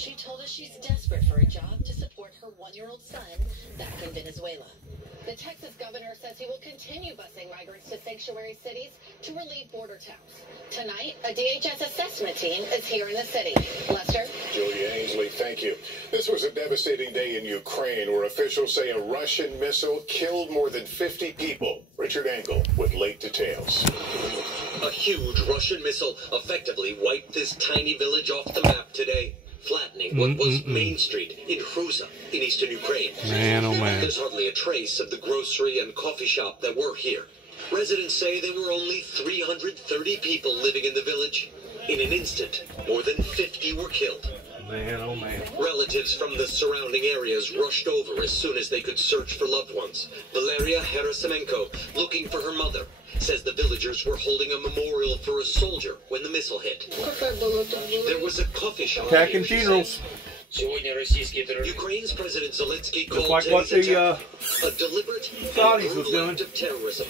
She told us she's desperate for a job to support her one-year-old son back in Venezuela. The Texas governor says he will continue busing migrants to sanctuary cities to relieve border towns. Tonight, a DHS assessment team is here in the city. Lester? Julia Ainsley, thank you. This was a devastating day in Ukraine where officials say a Russian missile killed more than 50 people. Richard Engel with late details. A huge Russian missile effectively wiped this tiny village off the map today, flattening what was Main Street in Hruza in eastern Ukraine. Man, oh man. There's hardly a trace of the grocery and coffee shop that were here. Residents say there were only 330 people living in the village. In an instant, more than 50 were killed. Man, oh man. Relatives from the surrounding areas rushed over as soon as they could search for loved ones. Valeria Herasimenko, looking for her mother, says the villagers were holding a memorial for a soldier when the missile hit. There was a coffee shop. Attacking funerals. Ukraine's President Zelensky called like what today's the attack a deliberate Saudis was brutal doing. act of terrorism.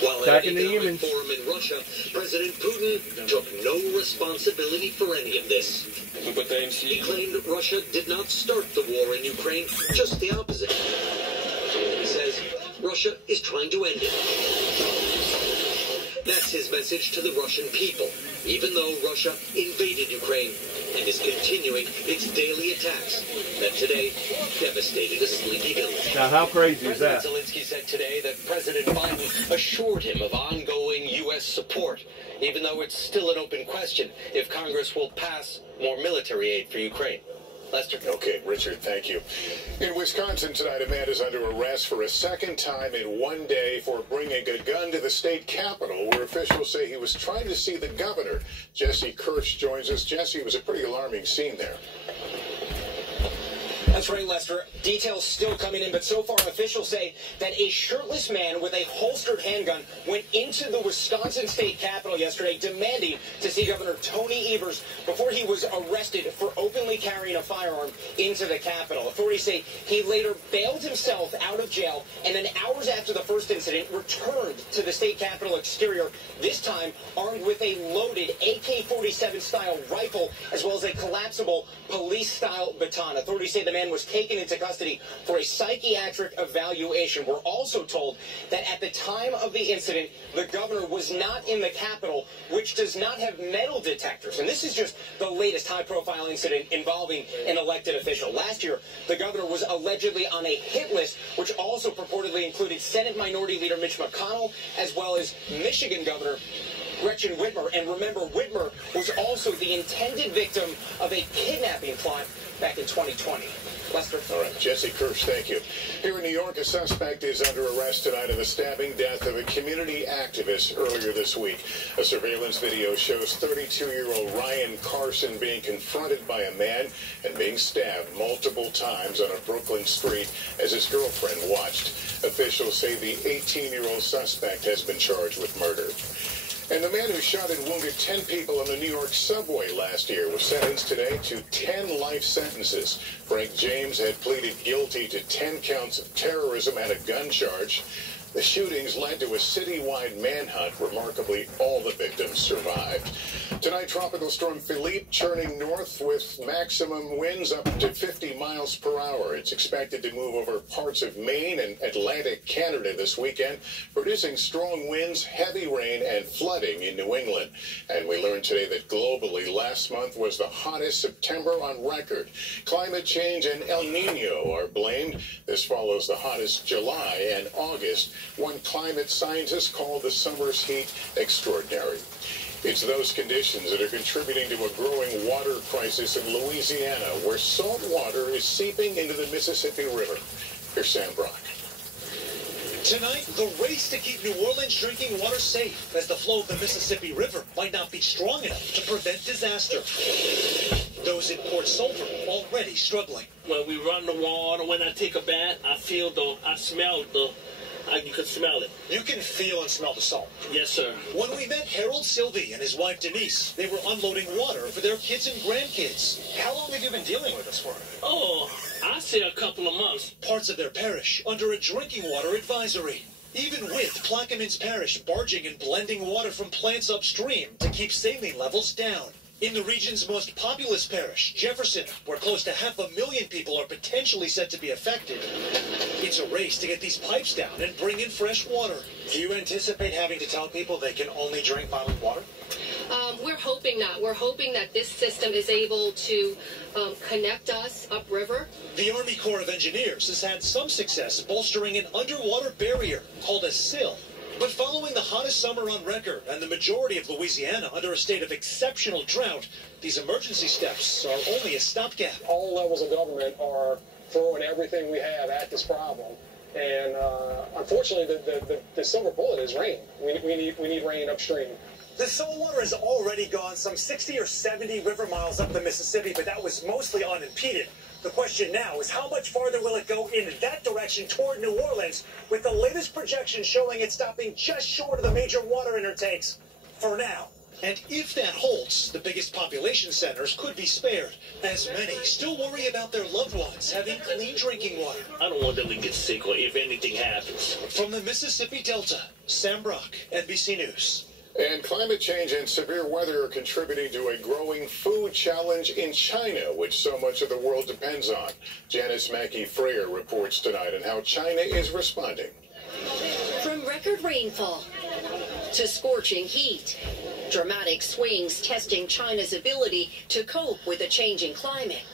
While at Attacking an the economic humans. forum in Russia, President Putin took no responsibility for any of this. He claimed Russia did not start the war in Ukraine, just the opposite. He says Russia is trying to end it. That's his message to the Russian people, even though Russia invaded Ukraine and is continuing its daily attacks that today devastated a sleepy village. Now, how crazy is that? President Zelensky said today that President Biden assured him of ongoing U.S. support, even though it's still an open question if Congress will pass more military aid for Ukraine. Lester. Okay, Richard, thank you. In Wisconsin tonight, a man is under arrest for a second time in one day for bringing a gun to the state capitol, where officials say he was trying to see the governor. Jesse Kirsch joins us. Jesse, it was a pretty alarming scene there. That's right, Lester. Details still coming in, but so far officials say that a shirtless man with a holstered handgun went into the Wisconsin state capitol yesterday demanding to see Governor Tony Evers before he was arrested for openly carrying a firearm into the capitol. Authorities say he later bailed himself out of jail and then hours after the first incident returned to the state capitol exterior, this time armed with a loaded AK-47 style rifle as well as a collapsible police style baton. Authorities say the man was taken into custody for a psychiatric evaluation. We're also told that at the time of the incident, the governor was not in the Capitol, which does not have metal detectors. And this is just the latest high-profile incident involving an elected official. Last year, the governor was allegedly on a hit list, which also purportedly included Senate Minority Leader Mitch McConnell, as well as Michigan Governor Gretchen Whitmer. And remember, Whitmer was also the intended victim of a kidnapping plot back in 2020. Lester. All right, Jesse Kirsch, thank you. Here in New York, a suspect is under arrest tonight in the stabbing death of a community activist earlier this week. A surveillance video shows 32-year-old Ryan Carson being confronted by a man and being stabbed multiple times on a Brooklyn street as his girlfriend watched. Officials say the 18-year-old suspect has been charged with murder. And the man who shot and wounded 10 people on the New York subway last year was sentenced today to 10 life sentences. Frank James had pleaded guilty to 10 counts of terrorism and a gun charge. The shootings led to a citywide manhunt. Remarkably, all the victims survived. Tonight, Tropical Storm Philippe churning north with maximum winds up to 50 miles per hour. It's expected to move over parts of Maine and Atlantic Canada this weekend, producing strong winds, heavy rain, and flooding in New England. And we learned today that globally, last month was the hottest September on record. Climate change and El Nino are blamed. This follows the hottest July and August. One climate scientist called the summer's heat extraordinary. It's those conditions that are contributing to a growing water crisis in Louisiana, where salt water is seeping into the Mississippi River. Here's Sam Brock. Tonight, the race to keep New Orleans drinking water safe, as the flow of the Mississippi River might not be strong enough to prevent disaster. Those in Port Sulphur already struggling. When we run the water, when I take a bath, I smell you can smell it. You can feel and smell the salt. Yes, sir. When we met Harold Sylvie and his wife Denise, they were unloading water for their kids and grandkids. How long have you been dealing with this for? Oh, I say a couple of months. Parts of their parish under a drinking water advisory. Even with Plaquemines Parish barging and blending water from plants upstream to keep saline levels down. In the region's most populous parish, Jefferson, where close to 500,000 people are potentially said to be affected, it's a race to get these pipes down and bring in fresh water. Do you anticipate having to tell people they can only drink bottled water? We're hoping not. We're hoping that this system is able to connect us upriver. The Army Corps of Engineers has had some success bolstering an underwater barrier called a sill. But following the hottest summer on record and the majority of Louisiana under a state of exceptional drought, these emergency steps are only a stopgap. All levels of government are throwing everything we have at this problem. And unfortunately, the silver bullet is rain. We need rain upstream. The salt water has already gone some 60 or 70 river miles up the Mississippi, but that was mostly unimpeded. The question now is how much farther will it go in that direction toward New Orleans, with the latest projections showing it stopping just short of the major water intakes for now. And if that holds, the biggest population centers could be spared, as many still worry about their loved ones having clean drinking water. I don't want them to get sick or if anything happens. From the Mississippi Delta, Sam Brock, NBC News. And climate change and severe weather are contributing to a growing food challenge in China, which so much of the world depends on. Janice Mackey-Freyer reports tonight on how China is responding. From record rainfall to scorching heat, dramatic swings testing China's ability to cope with a changing climate.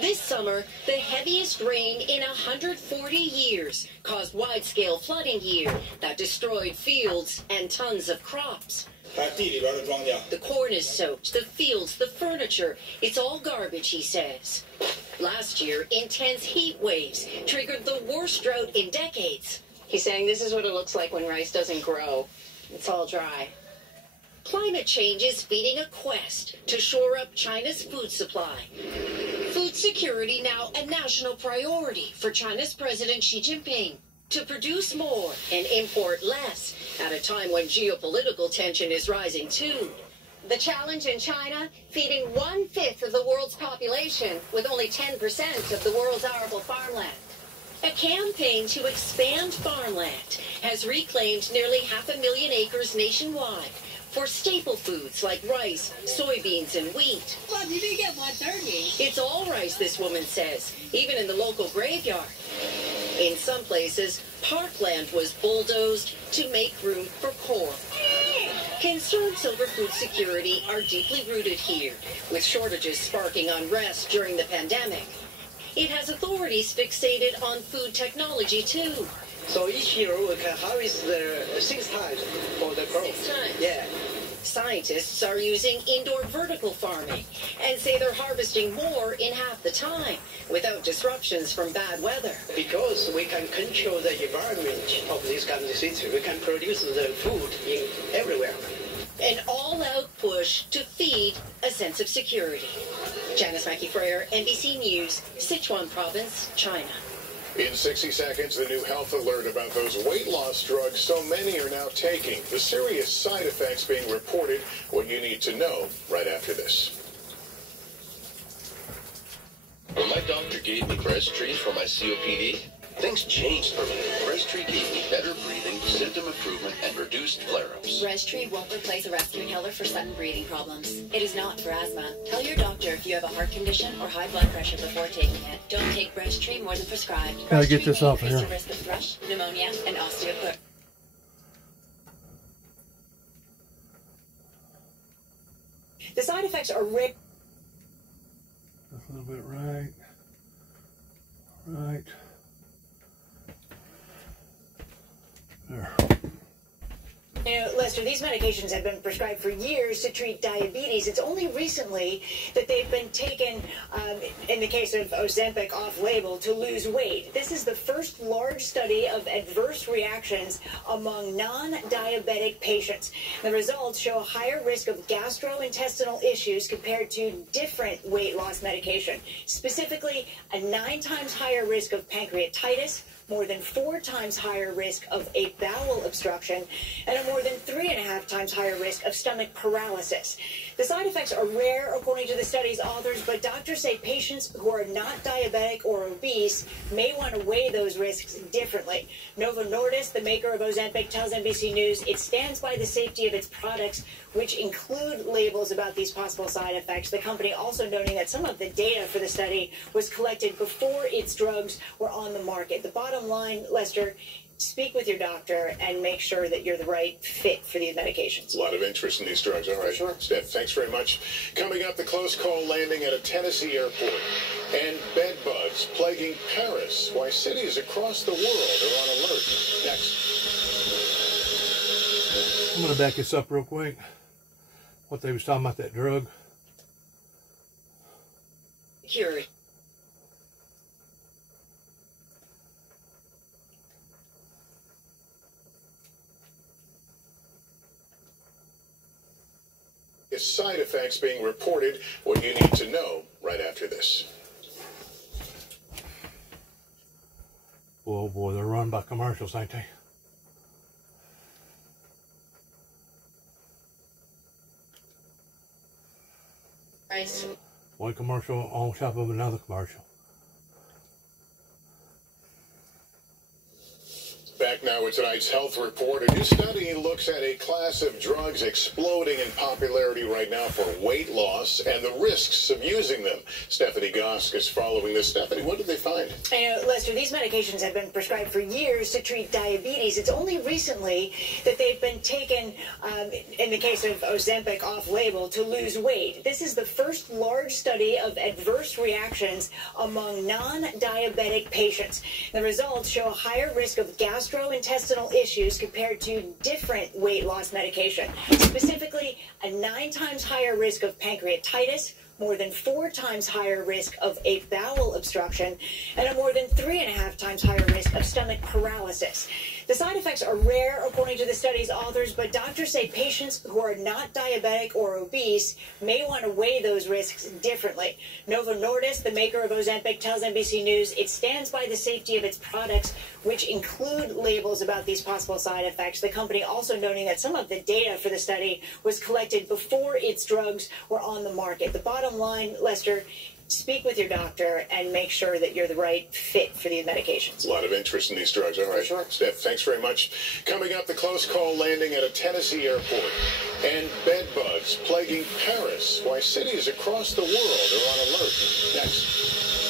This summer, the heaviest rain in 140 years caused wide-scale flooding here that destroyed fields and tons of crops. The corn is soaked, the fields, the furniture. It's all garbage, he says. Last year, intense heat waves triggered the worst drought in decades. He's saying this is what it looks like when rice doesn't grow. It's all dry. Climate change is feeding a quest to shore up China's food supply. Food security now a national priority for China's President Xi Jinping. To produce more and import less at a time when geopolitical tension is rising too. The challenge in China, feeding 1/5 of the world's population with only 10% of the world's arable farmland. A campaign to expand farmland has reclaimed nearly 500,000 acres nationwide for staple foods like rice, soybeans, and wheat. Well, you didn't get 130. It's all rice, this woman says, even in the local graveyard. In some places, parkland was bulldozed to make room for corn. Concerns over food security are deeply rooted here, with shortages sparking unrest during the pandemic. It has authorities fixated on food technology, too. So each year we can harvest 6 times for the crop. 6 times? Yeah. Scientists are using indoor vertical farming and say they're harvesting more in half the time without disruptions from bad weather. Because we can control the environment of this kind of system, we can produce the food in everywhere. An all-out push to feed a sense of security. Janice Mackey-Freyer, NBC News, Sichuan Province, China. In 60 seconds, the new health alert about those weight loss drugs so many are now taking. The serious side effects being reported, what you need to know right after this. When my doctor gave me breast trees for my COPD, things changed for me. Breast tree gave me better breathing, symptom improvement, and reduced flare-ups. Breasttree won't replace a rescue inhaler for sudden breathing problems. It is not for asthma. Tell your doctor if you have a heart condition or high blood pressure before taking it. Don't take Breasttree more than prescribed. Gotta get this off may here. increase the risk of thrush, pneumonia, and osteoporosis. The side effects are rare. Just a little bit right. Right. There. You know, Lester, these medications have been prescribed for years to treat diabetes. It's only recently that they've been taken, in the case of Ozempic, off-label to lose weight. This is the first large study of adverse reactions among non-diabetic patients. The results show a higher risk of gastrointestinal issues compared to different weight loss medication, specifically a 9 times higher risk of pancreatitis, more than 4 times higher risk of a bowel obstruction, and a more than 3.5 times higher risk of stomach paralysis. The side effects are rare, according to the study's authors, but doctors say patients who are not diabetic or obese may want to weigh those risks differently. Novo Nordisk, the maker of Ozempic, tells NBC News it stands by the safety of its products, which include labels about these possible side effects. The company also noting that some of the data for the study was collected before its drugs were on the market. The bottom line, Lester, speak with your doctor and make sure that you're the right fit for these medications. A lot of interest in these drugs. All right. Sure. Steph, thanks very much. Coming up, the close call landing at a Tennessee airport and bed bugs plaguing Paris. Why cities across the world are on alert. Next. I'm going to back this up real quick. What they was talking about, that drug. Here. Side effects being reported. What you need to know right after this. Oh boy, they're run by commercials, ain't they? Price. One commercial on top of another commercial. Back now with tonight's health report. A new study looks at a class of drugs exploding in popularity right now for weight loss and the risks of using them. Stephanie Gosk is following this. Stephanie, what did they find? Lester, these medications have been prescribed for years to treat diabetes. It's only recently that they've been taken, in the case of Ozempic, off-label to lose weight. This is the first large study of adverse reactions among non-diabetic patients. The results show a higher risk of gastrointestinal issues compared to different weight loss medication, specifically a 9 times higher risk of pancreatitis, more than 4 times higher risk of a bowel obstruction, and a more than 3.5 times higher risk of stomach paralysis. The side effects are rare, according to the study's authors, but doctors say patients who are not diabetic or obese may want to weigh those risks differently. Novo Nordisk, the maker of Ozempic, tells NBC News it stands by the safety of its products, which include labels about these possible side effects. The company also noting that some of the data for the study was collected before its drugs were on the market. The bottom line, Lester, speak with your doctor and make sure that you're the right fit for these medications. A lot of interest in these drugs. All right. Sure. Steph, thanks very much. Coming up, the close call landing at a Tennessee airport and bed bugs plaguing Paris. Why cities across the world are on alert. Next.